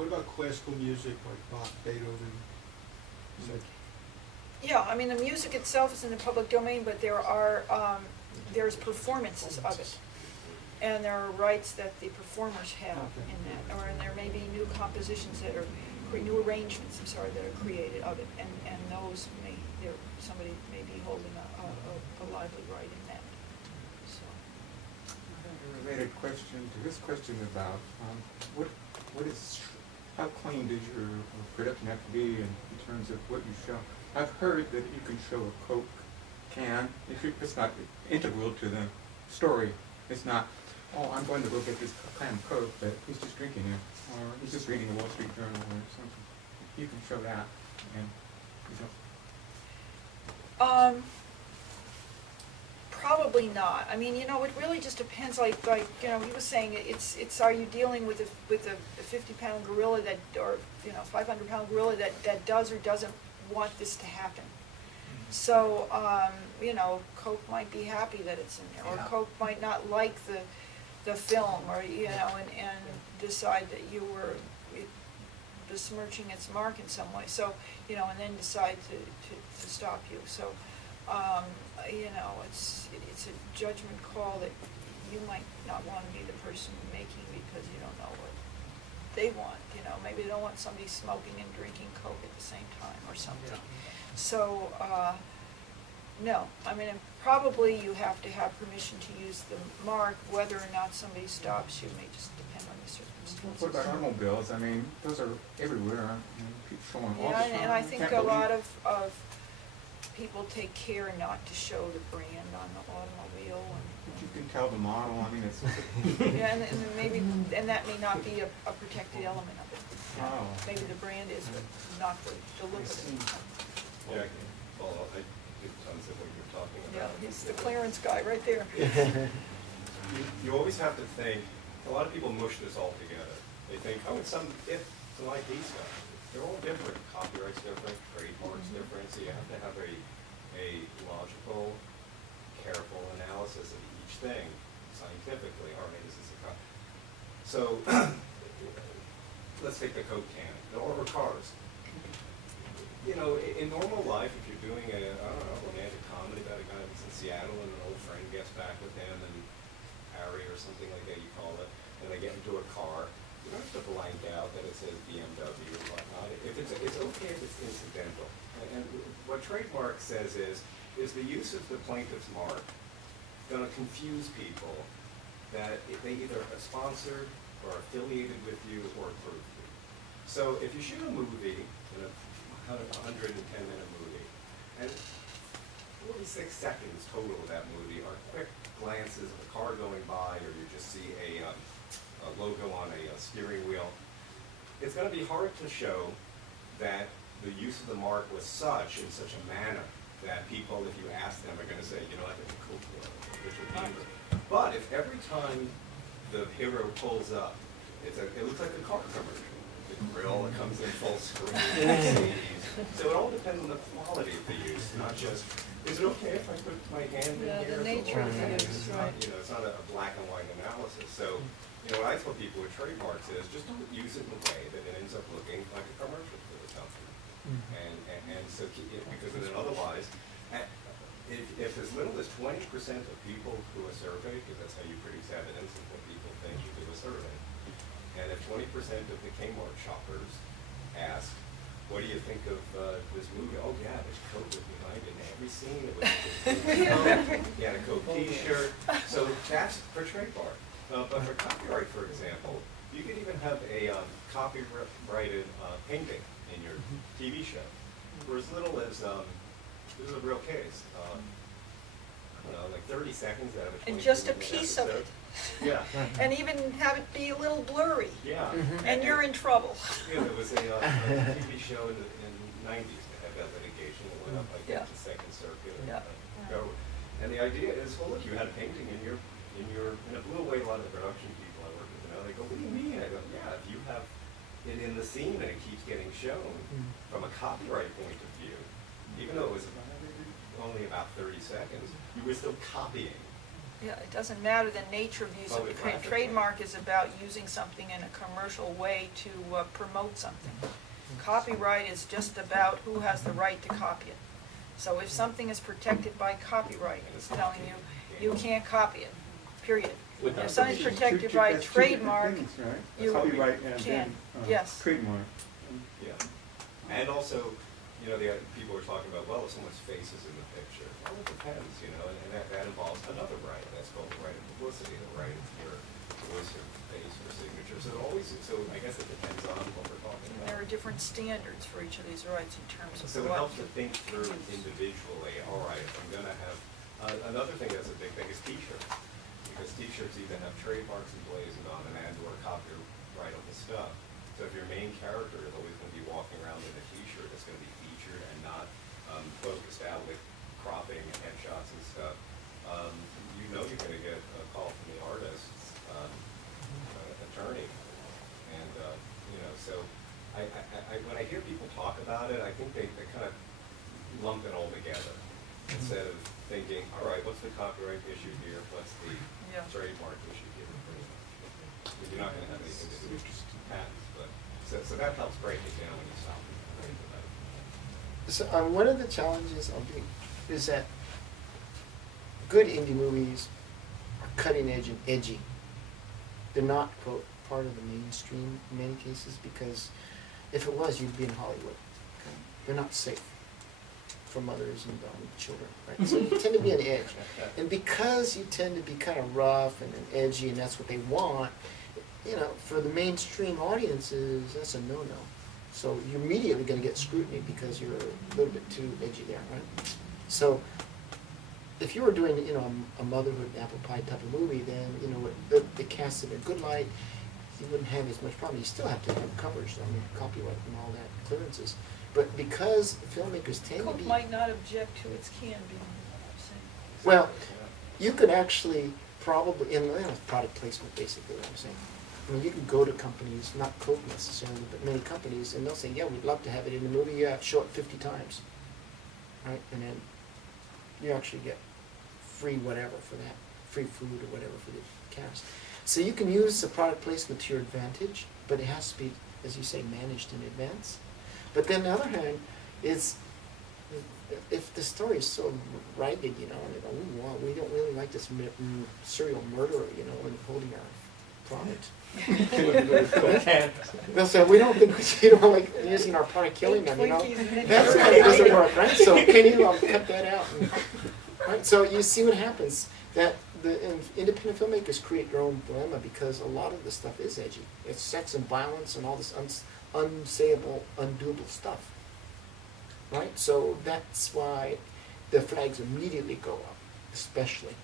What about classical music like Bach, Beethoven? Is that, Yeah, I mean, the music itself is in the public domain, but there are, there's performances of it. And there are rights that the performers have Okay. in that, or and there may be new compositions that are, new arrangements, I'm sorry, that are created of it. And those may, somebody may be holding a lively right in that, so. A related question to this question about what is how clean does your production have to be in terms of what you show? I've heard that you can show a Coke can. It's not integral to the story. It's not, oh, I'm going to go get this can of Coke, but he's just drinking it, or he's just reading the Wall Street Journal or something. You can show that, and you don't. Probably not. I mean, you know, it really just depends. Like you know, he was saying, it's are you dealing with a 50-pound gorilla that, or 500-pound gorilla that does or doesn't want this to happen. So you know, Coke might be happy that it's in there, or Coke might not like the film, or and decide that you were besmirching its mark in some way. So and then decide to stop you. So. It's a judgment call that you might not want to be the person making because you don't know what they want. Maybe they don't want somebody smoking and drinking Coke at the same time or something. So, no. I mean, probably you have to have permission to use the mark. Whether or not somebody stops you may just depend on the circumstances. What about automobiles? I mean, those are everywhere. People showing all the Yeah, time. and I think Can't a believe- lot of people take care not to show the brand on the automobile. But you can tell the model. I mean, it's. Yeah, and maybe, and that may not be a protected element of it. Oh. Maybe the brand is, but not the look of it. Yeah, well, I get tons of what you're talking Yeah, about. he's the clearance guy right there. You always have to think, a lot of people mush this all together. They think, oh, it's like these guys. They're all different. Copyright's different, trademark's different, so you have to have a logical, careful analysis of each thing scientifically. All right, is this a So, let's take the Coke can, or cars. In normal life, if you're doing a romantic comedy about a guy that's in Seattle and an old friend gets back with him, and Harry or something like that you call it, and they get into a car, you don't have to blank out that it says BMW or whatnot. If it's okay if it's incidental. And what trademark says is the use of the plaintiff's mark going to confuse people that they either are sponsored or affiliated with you or approve you. So if you shoot a movie, a 110-minute movie, and 46 seconds total of that movie are quick glances of a car going by, or you just see a logo on a steering wheel, it's going to be hard to show that the use of the mark was such, in such a manner, that people, if you ask them, are going to say, I think it's cool, Richard Beaver. But if every time the hero pulls up, it looks like a car commercial. The grill, it comes in full screen, so it all depends on the quality of the use, not just, is it okay if I put my hand in Yeah, here? the nature of the use, It's not, right. it's not a black and white analysis. So, what I tell people with trademarks is just don't use it in a way that it ends up looking like a commercial for the company. And so, because then otherwise, if as little as 20% of people who are surveyed, because that's how you produce evidence of what people think, you do a survey, and if 20% of the Kmart shoppers ask, what do you think of this movie? Oh yeah, there's Coke with behind it in every scene. It was Coke. He had a Coke T-shirt. So that's for trademark. But for copyright, for example, you could even have a copyrighted painting in your TV show, for as little as this is a real case. I don't know, like 30 seconds out of a 20 And just a minute piece of episode. it. Yeah. And even have it be a little blurry. Yeah. And you're in trouble. Yeah, there was a TV show in the 90s that had that litigation that went up, I Yeah. think, the Second Circuit. Yeah. And the idea is, well, look, you had a painting and it blew away a lot of the production people I work with. They go, what do you mean? I go, yeah, if you have it in the scene and it keeps getting shown from a copyright point of view, even though it was only about 30 seconds, you were still copying Yeah, it doesn't matter the nature of use of the Public trademark is about using something in a commercial way to promote something. Copyright is just about who has the right to copy it. So if something is protected by copyright, it's telling you, you can't copy it, period. Without If something's permission. protected by That's two different trademark, things, right? you Copyright and can, then, yes. trademark. Yeah, and also, you know, people are talking about, well, if someone's face is in the picture, well, it depends, you know, and that involves another right, that's called the right of publicity, the right of your voice or face or signature, so I guess it depends on what we're talking And about. there are different standards for each of these rights in terms of So it what. helps to think through individually, all right, if I'm gonna have, another thing that's a big thing is t-shirts. Because t-shirts either have trademarks emblazoned on them and or copyright on the stuff. So if your main character is always gonna be walking around in a t-shirt that's gonna be featured and not, focused out with cropping and headshots and stuff, you know you're gonna get a call from the artist's, attorney. And, you know, so when I hear people talk about it, I think they kind of lump it all together. Instead of thinking, all right, what's the copyright issue here, what's the Yeah. trademark issue here, pretty much. You're not gonna have anything to do with patents, but, so that helps break it down when you stop and think about it. So one of the challenges is that good indie movies are cutting edge and edgy. They're not, quote, part of the mainstream in many cases, because if it was, you'd be in Hollywood. Okay? They're not safe for mothers and children, right? So you tend to be an edge. And because you tend to be kind of rough and edgy, and that's what they want, you know, for the mainstream audiences, that's a no-no. So you're immediately going to get scrutiny because you're a little bit too edgy there, right? So if you were doing, you know, a motherhood apple pie type of movie, then, you know, the cast in a good light, you wouldn't have as much problem. You still have to have coverage, I mean, copyright and all that, clearances. But because filmmakers tend to Coke be... might not object to its can being, I'm saying. Well, you could actually probably, in product placement basically, what I'm saying. I mean, you can go to companies, not Coke necessarily, but many companies, and they'll say, yeah, we'd love to have it in the movie, yeah, show it 50 times. Right? And then you actually get free whatever for that, free food or whatever for the cast. So you can use the product placement to your advantage, but it has to be, as you say, managed in advance. But then the other hand is, if the story is so ragged, you know, and they go, ooh, wow, we don't really like this serial murderer, you know, and holding our product. They'll say, we don't think, you know, like using our product killing them, you know. That kind of doesn't work, right? So can you cut that out? Right? So you see what happens, that the independent filmmakers create their own dilemma because a lot of the stuff is edgy. It's sex and violence and all this unsayable, undoable stuff. Right? So that's why the flags immediately go up, especially.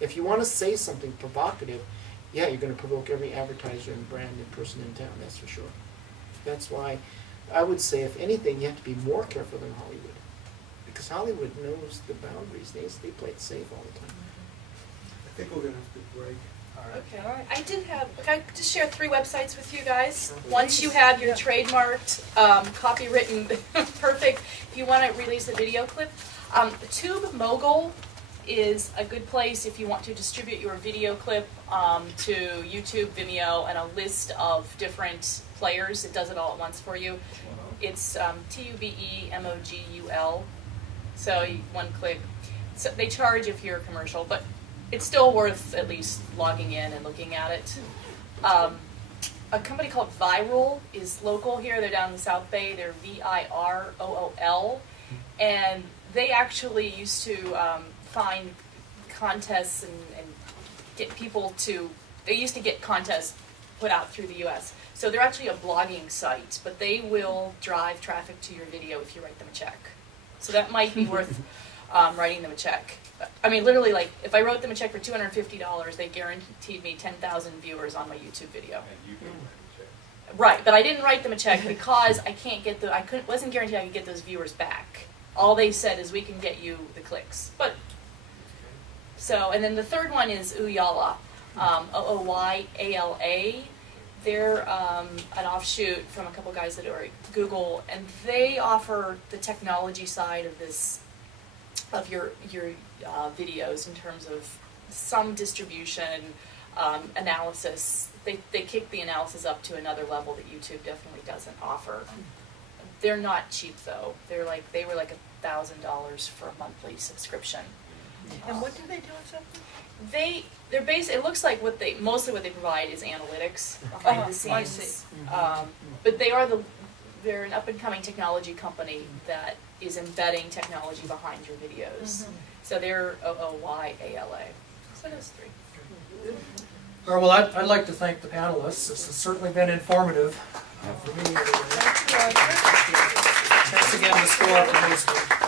If you want to say something provocative, yeah, you're going to provoke every advertiser and brand and person in town, that's for sure. That's why I would say, if anything, you have to be more careful than Hollywood. Because Hollywood knows the boundaries. They play it safe all the time. I think we're gonna have to break. Okay, all right. Can I just share 3 websites with you guys? Once you have your trademarked, copywritten, perfect, if you want to release a video clip. Tube Mogul is a good place if you want to distribute your video clip to YouTube, Vimeo, and a list of different players. It does it all at once for you. It's TUBEMOGUL, so one click. So they charge if you're a commercial, but it's still worth at least logging in and looking at it. A company called Viral is local here. They're down in the South Bay. They're VIROOL. And they actually used to find contests and get people to, they used to get contests put out through the U.S. So they're actually a blogging site, but they will drive traffic to your video if you write them a check. So that might be worth writing them a check. I mean, literally, like, if I wrote them a check for $250, they guaranteed me 10,000 viewers on my YouTube video. And you can write a check. Right, but I didn't write them a check because I can't get wasn't guaranteed I could get those viewers back. All they said is we can get you the clicks. But so, and then the third one is Ooyala, OOYALA. They're an offshoot from a couple guys that are at Google, and they offer the technology side of this, of your videos in terms of some distribution, analysis. They kick the analysis up to another level that YouTube definitely doesn't offer. They're not cheap though. They were like $1,000 for a monthly subscription. And what do they do exactly? They're it looks like mostly what they provide is analytics behind the scenes. I see. But they're an up and coming technology company that is embedding technology behind your videos. So they're OOYALA. So there's 3. Well, I'd like to thank the panelists. This has certainly been informative for me. Thank you, Roger. Thanks again to SCORE for hosting.